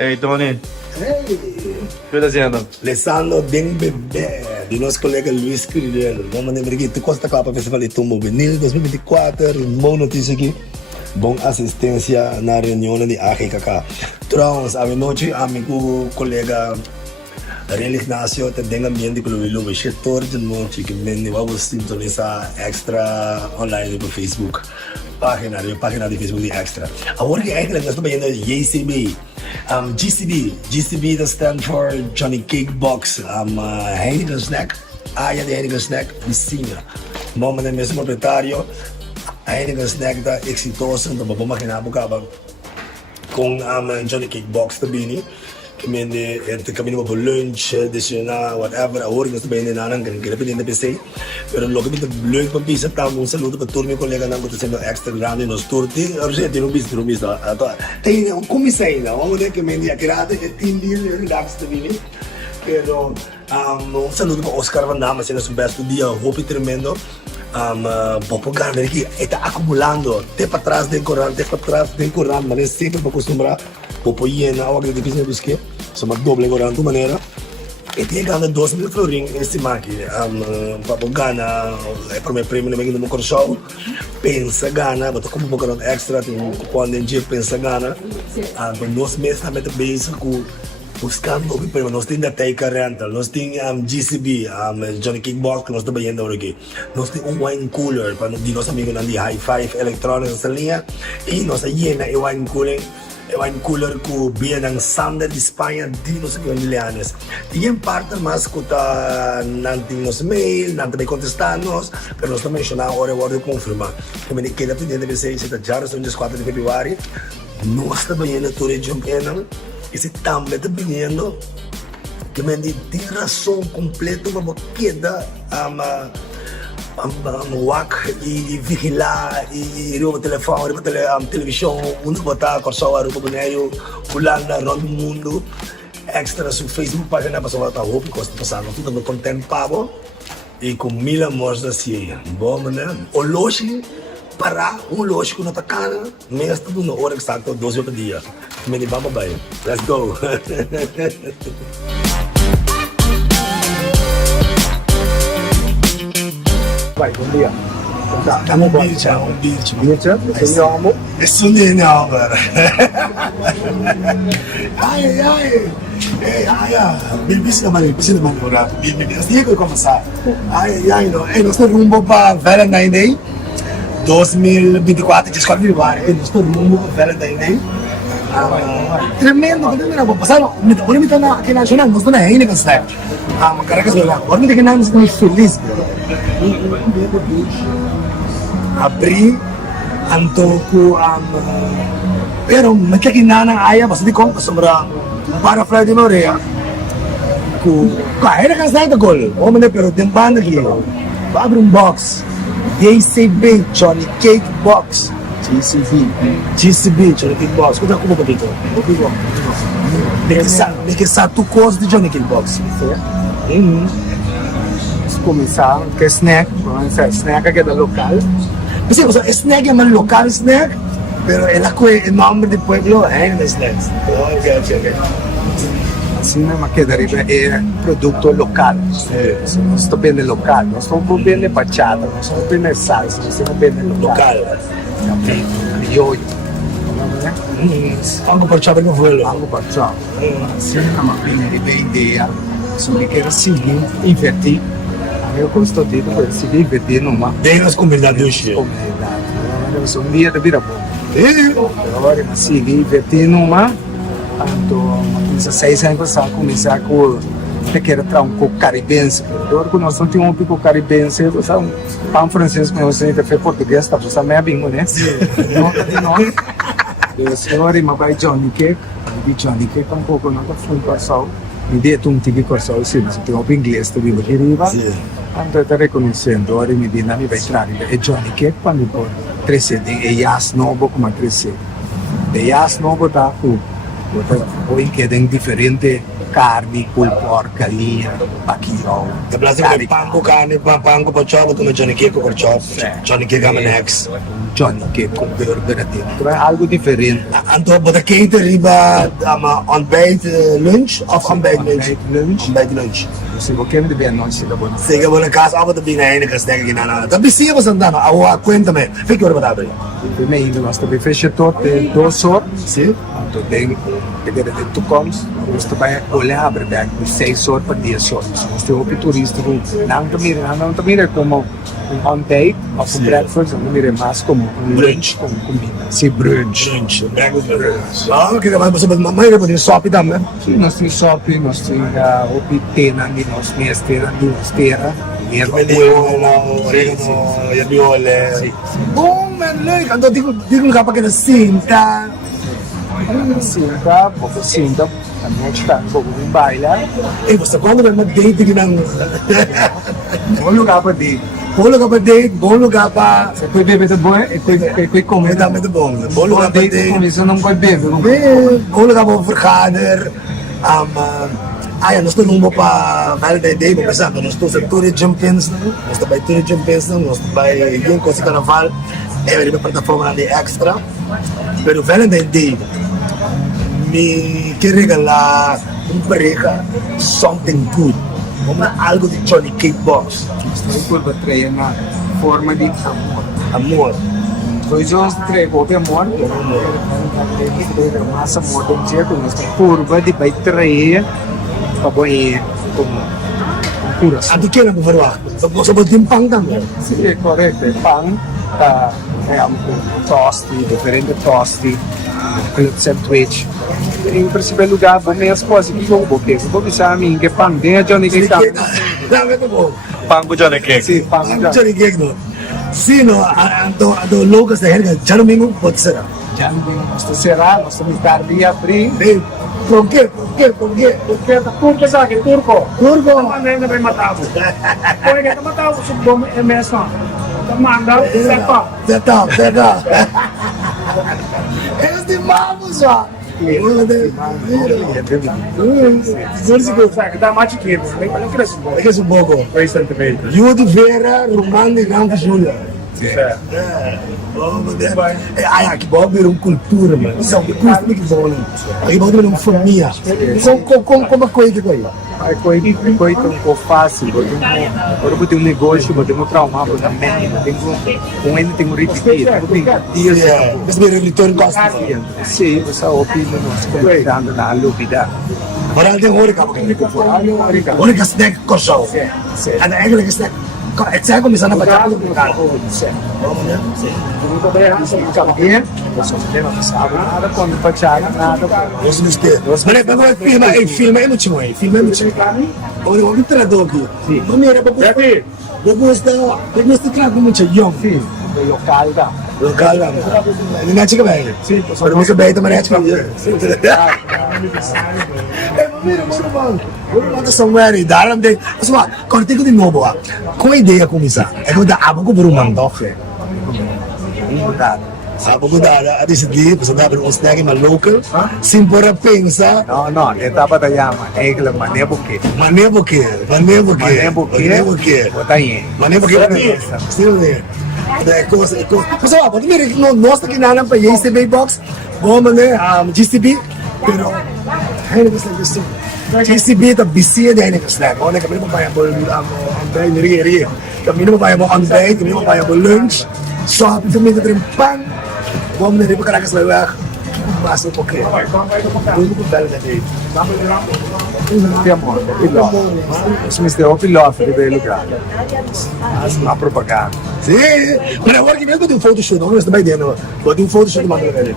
Hey Tony, Hey, cosa haciendo? Alessandro Ding Bebé, di nostro collega Luis Crivello. Vamos lembrar que tu Costa Capa Festival de Tumbo Vinil 2024, bom notícia aqui. Bom assistência na reunião de AGKK. Trouwens, à noite, amigo colega Real Ignacio, tem um ambiente que eu vou setor de noite, que me vamos sintonizar extra online no Facebook. Página de Facebook de Extra. Agora que eigenlijk nós estamos vendo JCB. GCB that stand for Johnny Cake Box. Heineken Snack. Ja, de Heineken Snack. Piscina. Mama de mesmo proprietário. Heineken Snack da exitoso. Então vamos imaginar com Johnny Cake Box também. Kami naman po lunch, desayunar, whatever. Ahora gusto ba yun nanang ganapin na PC. Pero lo que lunch pa pisa tamo un saludo pa turno kolega nang gusto sendo extra grande nos turti. Or siya tinubis. Tayo kumisay na. Ako na kami niya kirata at hindi relax na bini. Pero un saludo pa Oscar Van Damme sila sa best dia. Hope tremendo. Popogar na rin está acumulando. Te para trás del Coran. Mas sempre pa acostumbrar. Popoyena, algo que é difícil de buscar, só uma doble agora de maneira. E tinha ganhado 2.000 florin esse maqui. Papo gana, é para o meu prêmio no meio do meu show. Pensa gana, botou como um pouco extra, tem um cupom de dia, pensa gana. Por 2 meses também te beijo com buscando o prêmio. Nós temos até Rental, nós temos GCB, Johnny Cake Box, que nós estamos vendo aqui. Nós temos wine cooler para os nossos amigos de High Five Electronics nessa linha. E nossa hiena é wine cooler ko biya ng Sander de España dito sa Ganilanes. Iyan parte mas ko ta nanting nos mail, nanting may contestanos, pero nos também mencionar ora confirma. Kami ni kaya pinili na sa ita jaros ng 4 de February. Nós também na Torre de Jompenan, esse também está vindo. Kami di razão completo para queda wak e vigilar e o telefone, televisão, onde botar corsoa, o boneio, Holanda, rondo mundo, extra su Facebook página para sovar roupa, que está passando tudo no content pago e com 1000 amores da CIA. Bom, né? O loja para loja que não está cana, mês tudo na hora exata, 12 horas por dia. Me vamos bem. Let's go. Vai, bom dia. Estamos um beach. Beach? Sogniamo? E sogniamo, cara. Ai. Bellissima ora. Stiamo come sa. Ai, no. E nostro rumbo per Valentine Day 2024, ci scordi arrivare. E nostro rumbo per Valentine Day. Tremendo, quando mi passato, ora mi torna che nazionale, non sto neanche in questa. Magari che sono, ora mi dico che non sono felice. Abri antoku pero magkakinana aya basta di kong sombra para Friday no rea ku kaya na kasi ito gol o man pero tempan na kiyo abre un box JCB Johnny Cake Box GCB Johnny Cake Box kuda ko ba dito Perché sa tu cosa di Johnny Cake Box Começar, que é snack, snack aqui é da local. Kasi snack é um local snack, pero el nombre del pueblo é snacks. Okay. Assim, mas que deriva é produto local. Não estou bem local, não estou bem pachada, não estou bem salsa, não estou bem local. Criollo. Anche perciò non quello. Algo perciò. Assim, mas primeira ideia, sobre que era seguir, invertir. Eu gosto de se divertir numa. Bem nas comunidades. Um dia de vida bom. Agora, se divertir numa. Então, 16 anos passado, começar com te quero trazer um pouco caribense. Agora, quando nós não temos um pouco caribense, eu sou um pão francês, mas você não fez português, tá só meio bingo, né? Não. Eu senhor, mas vai Johnny Cake, um pouco não tá fundo passado. Mi detto un tipi corso, sì, se ti in inglese, tu vivo che arriva, tanto ti riconoscendo, ora mi dice, mi vai trarre, e Johnny che quando poi 3 sedi, e Yas Novo come 3 sedi. E Yas Novo da tu, poi che è differente carni, col porca, linea, pacchino. E plastica panco carne, panco porciò, come Johnny Cake porciò, Johnny Cake am an ex. Johnny Cake com burger dentro. É algo diferente. Anto, but cater riba ontbijt lunch of ontbijt lunch? Lunch. Ontbijt lunch. Se você quer beber não se dá bom. Sige mo na casa ako tabi na yun kasi tayo ginana. Tapi siya mo sandano, awa kwenta me. Fake or ba tabi? Primeiro nós também fechamos de 2 horas. Si? Então tem de tu comes, nós também olhar para back de 6 horas para 10 horas. Nós temos o turista com não também é como on date of breakfast, não é mais como lunch com comida. Sim, brunch. Lunch. Breakfast brunch. Ah, kaya naman sa mamay na po din sopi dam na. Sim, nós temos shopping, nós temos o pitena, nós temos esteira, Oregano, yamiole. Sim. Bom, man, like, anto, di ko nakapagkita sinta. Sinta, pouco sinta, a noite está um pouco de baila. Eh, basta quando ka mag-date ng... Bom lugar para date. Bolo ka pa date, bolo ka pa... Você pode beber bom, e pode comer. May dami ito bong. Bolo ka pa Date, date. como isso não pode beber. Bolo ka pa vergader. Ayan, gusto nung mo pa Valentine Day, mo basta, gusto sa tourism pins na, gusto by tourism pins na, gusto by yung kasi carnaval, may plataforma na di extra. Pero Valentine Day, mi regala un pareja something good. Como na algo de Johnny Cake Box. Estou por trazer uma forma de amor. Amor. Dois anos de trazer o amor, mas amor tem que ser com esta curva de vai trazer para banhar como curas. Ando kaya na po farwa. Sa timpang também. Sim, é correto. É pão, é um toast, diferente toast, club sandwich. Em primeiro lugar, vou me esposa que vou porque vou pensar a mim que pão tem a Johnny Cake. Dami ito po. Pango Johnny Cake. Sim, pão Ang Johnny Cake no. Sino, ando locas na herga, já não me pode ser. já não gosto de será, gosto de tarde abrir. Por quê? Por quê? Por quê? Porque turco sa akin, turco. Turco. Ano na may matabo? Kung hindi ka matabo, subong MS na. Tamanda, sepa. Set up. Eles de mamos, ó. Siguro sa akin, dama chiquito. May pala kira subong. É que é um pouco. Race and debate. Yudi Vera, Romano e Rambo Júlia. Ai, aqui bom ver uma cultura, mano. Isso é uma cultura que bom, né? Aqui bom ver uma família. Como a coisa que aí? Ai, coisa tão fácil. Agora eu tenho um negócio, eu tenho um trauma, eu tenho ele tem um repetido. Dias. Mas meu retorno gosta. Sim, você opina, nós estamos na lubida. Parang tem hora ka hora ka snack ko show. Ano ay ka snack? Et saya kung minsan na baca ko ka. Nada quando fachada, nada. Os mister. Mas filma é muito bom, filma é muito bom. Olha, o trado aqui. Vamos ver para depois da trago muito young film. Local da. Local lang. Hindi na chika ba? Sim, Pero mo sa bahay ito manayat ka. Mira, mano, somewhere in Daram de. Asma, korte ko din mo ba? Kung ideia ko misa. Eko da abo ko burumang to. Sabe ko da at is di, basta da pero os dagi mal local. Simpora pensa. No, etapa da llama, egla manebuke. Manebuke. Bota aí. Manebuke. Still there. Da coisa. Mas ó, pode ver no nós aqui na pa YCB box. Bom, né? GCB. Pero ayun gusto gusto. GCB ta bisiya din kasi lang. Ona kami mo bayad mo ang day niri. Kami mo bayad mo ang day, kami mo bayad mo lunch. So, kami mo trim pan. Bom na rin pagkarakas na wak. Masuk po kayo. Doon ko dala na din. Amor, se me deu piloto de belo lugar. Uma propaganda. Sim, mas agora que mesmo tem um photoshoot, não, mas também dentro. Pode um photoshoot de uma galera.